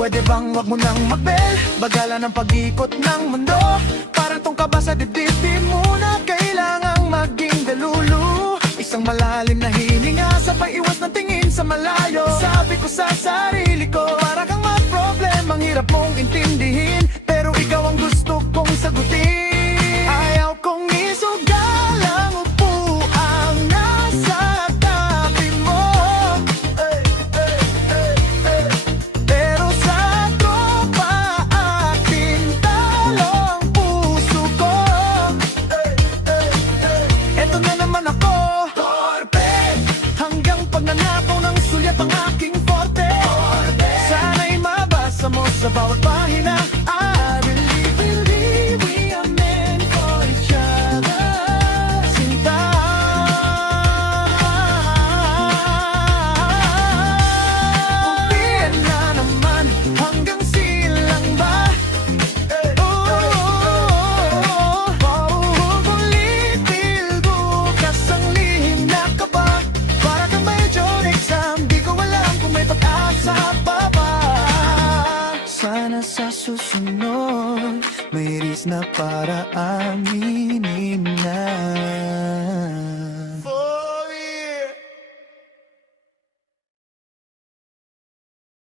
Pwede bang wag mo nang magbel? Bagala ng pag-ikot ng mundo. Parang tong kaba sa dibdib, di mo na kailangang maging dalulu. Isang malalim na hininga sa pag-iwas ng tingin sa malayo. Sabi ko sa sarili ko, para kang ma-problemang hirap mong intindihin, pero ikaw ang gusto kong sagutin. Ayaw kong isugal ang upuang nasa tabi mo, pero sa tropa aking talong puso ko. Eto na naman ako, Torpe, hanggang pagnanakaw ng sulyat ang aking forte. Sana'y mabasa mo sa bawat pahina. I believe we are meant for each other. Sinta, umpian na naman hanggang silang ba? Pauulit-il bukas ang lihim na kaba. Para kang may John exam, di ko alam kung may pag-asa pa ba. Sana sa susunod may ris na para aminin